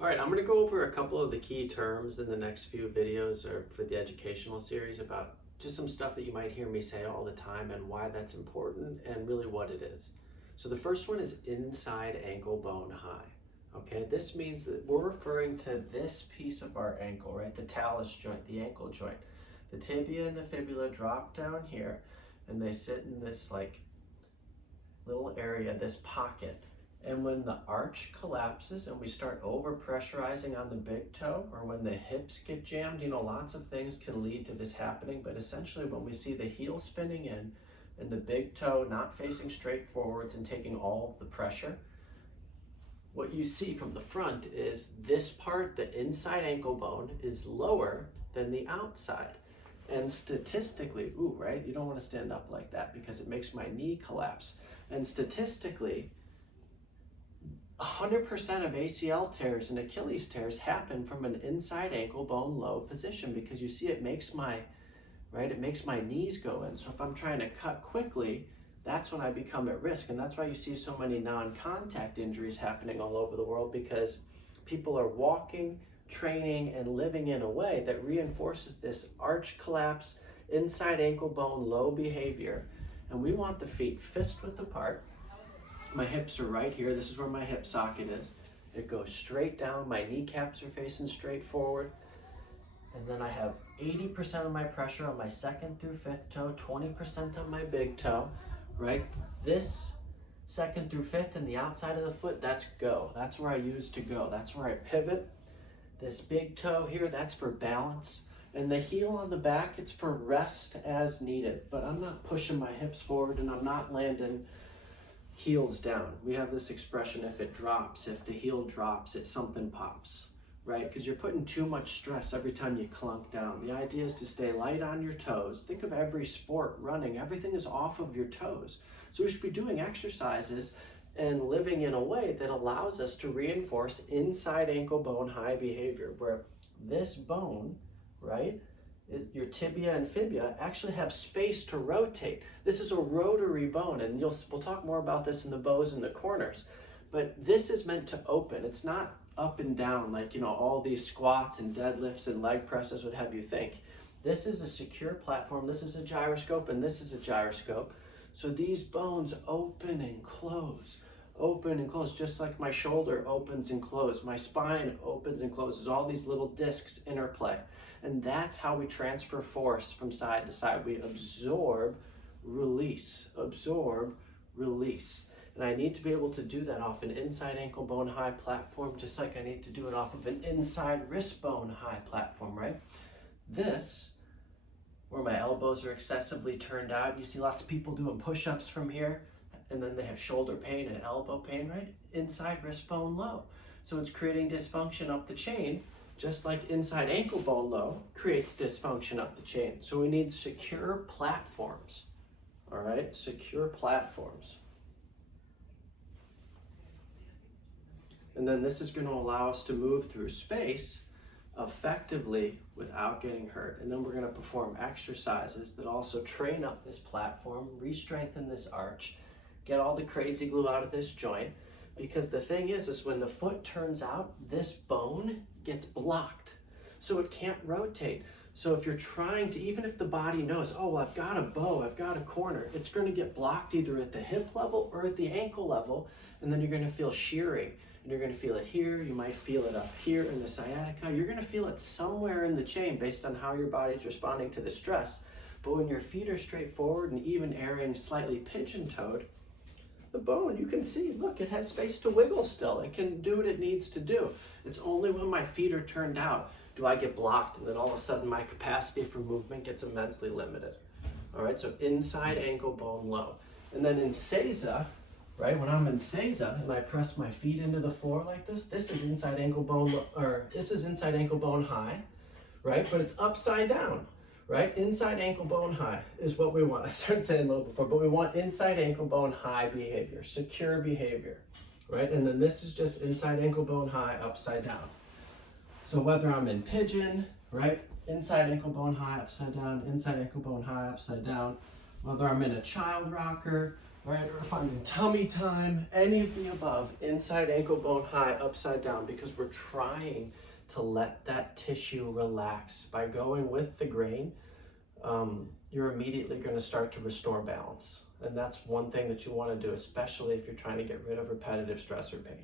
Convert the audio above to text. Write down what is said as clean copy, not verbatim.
All right, I'm going to go over a couple of the key terms in the next few videos or for the educational series about just some stuff that you might hear me say all the time and why that's important and really what it is. So the first one is inside ankle bone high. Okay, this means that we're referring to this piece of our ankle, right? The talus joint, the ankle joint. The tibia and the fibula drop down here and they sit in this like little area, this pocket. And when the arch collapses and we start over pressurizing on the big toe, or when the hips get jammed, lots of things can lead to this happening, but essentially when we see the heel spinning in and the big toe not facing straight forwards and taking all of the pressure, what you see from the front is this part, the inside ankle bone, is lower than the outside. And statistically, right? You don't want to stand up like that because it makes my knee collapse. And statistically, 100% of ACL tears and Achilles tears happen from an inside ankle bone low position because you see it makes my knees go in. So if I'm trying to cut quickly, that's when I become at risk. And that's why you see so many non-contact injuries happening all over the world, because people are walking, training, and living in a way that reinforces this arch collapse, inside ankle bone low behavior. And we want the feet fist width apart. My hips are right here. This is where my hip socket is. It goes straight down. My kneecaps are facing straight forward. And then I have 80% of my pressure on my second through fifth toe, 20% on my big toe, right? This second through fifth and the outside of the foot, that's go. That's where I use to go. That's where I pivot. This big toe here, that's for balance. And the heel on the back, it's for rest as needed. But I'm not pushing my hips forward and I'm not landing heels down. We have this expression, if it drops, if the heel drops, something pops, right? Because you're putting too much stress every time you clunk down. The idea is to stay light on your toes. Think of every sport, running, everything is off of your toes. So we should be doing exercises and living in a way that allows us to reinforce inside ankle bone high behavior, where this bone, right, your tibia and fibula actually have space to rotate. This is a rotary bone, and we'll talk more about this in the bows and the corners. But this is meant to open. It's not up and down like all these squats and deadlifts and leg presses would have you think. This is a secure platform. This is a gyroscope, and this is a gyroscope. So these bones open and close, just like my shoulder opens and closes. My spine opens and closes. All these little discs interplay. And that's how we transfer force from side to side. We absorb, release, absorb, release. And I need to be able to do that off an inside ankle bone high platform, just like I need to do it off of an inside wrist bone high platform, right? This, where my elbows are excessively turned out, you see lots of people doing push-ups from here, and then they have shoulder pain and elbow pain, right? Inside wrist bone low. So it's creating dysfunction up the chain, just like inside ankle bone low creates dysfunction up the chain. So we need secure platforms, all right? Secure platforms. And then this is going to allow us to move through space effectively without getting hurt. And then we're going to perform exercises that also train up this platform, re-strengthen this arch, get all the crazy glue out of this joint. Because the thing is when the foot turns out, this bone gets blocked. So it can't rotate. So if you're trying to, even if the body knows, oh, well, I've got a bow, I've got a corner, it's going to get blocked either at the hip level or at the ankle level. And then you're going to feel shearing. And you're going to feel it here. You might feel it up here in the sciatica. You're going to feel it somewhere in the chain based on how your body's responding to the stress. But when your feet are straight forward and even erring slightly pigeon-toed, the bone, you can see, look, it has space to wiggle still. It can do what it needs to do. It's only when my feet are turned out do I get blocked, and then all of a sudden my capacity for movement gets immensely limited. All right, so inside ankle bone low. And then in Seiza, right, when I'm in Seiza and I press my feet into the floor like this is inside ankle bone, or this is inside ankle bone high, right? But it's upside down. Right? Inside ankle bone high is what we want. I started saying low before, but we want inside ankle bone high behavior, secure behavior, right? And then this is just inside ankle bone high, upside down. So whether I'm in pigeon, right? Inside ankle bone high, upside down, inside ankle bone high, upside down. Whether I'm in a child rocker, All right, we're finding tummy time, any of the above, inside ankle bone high, upside down, because we're trying to let that tissue relax. By going with the grain, you're immediately going to start to restore balance. And that's one thing that you want to do, especially if you're trying to get rid of repetitive stress or pain.